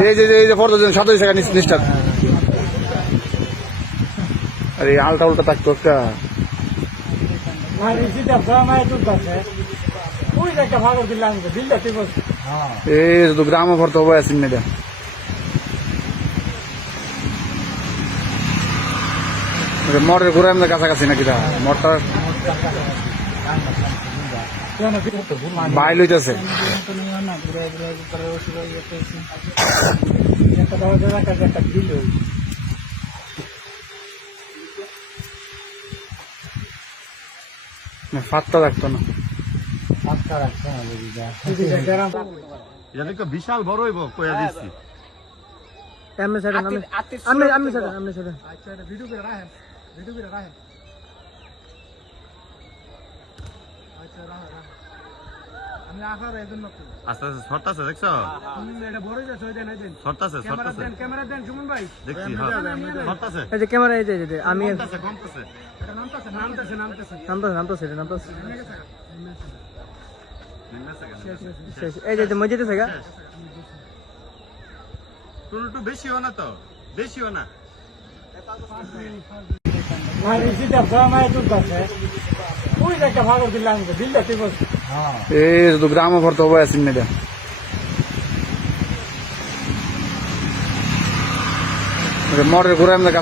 এই যে পর্যটন 27 টাকা নিষ্ঠা আরে আলটা উল্টা থাকতো একটা এই তো গ্রাম ভরতে হবে আসেন না এটা মরের ঘুরে আমাদের কাছাকাছি নাকি মরটা বাইল হইতেছে ফাত্তা রাখতো না বিশাল বড় হইব কইয়া দিচ্ছি আস্তে আস্তে সরতাছে দেখছো সরতাছে দেখছি সরতাছে এই যে ক্যামেরা এই যে আমি কমতেছে নামতাছে এই যে মসজিদে থেকে তোর একটু বেশিও না তো বেশিও না এই তো গ্রাম ভরতে হবে আসেন না এটা মরের ঘুরে আমাদের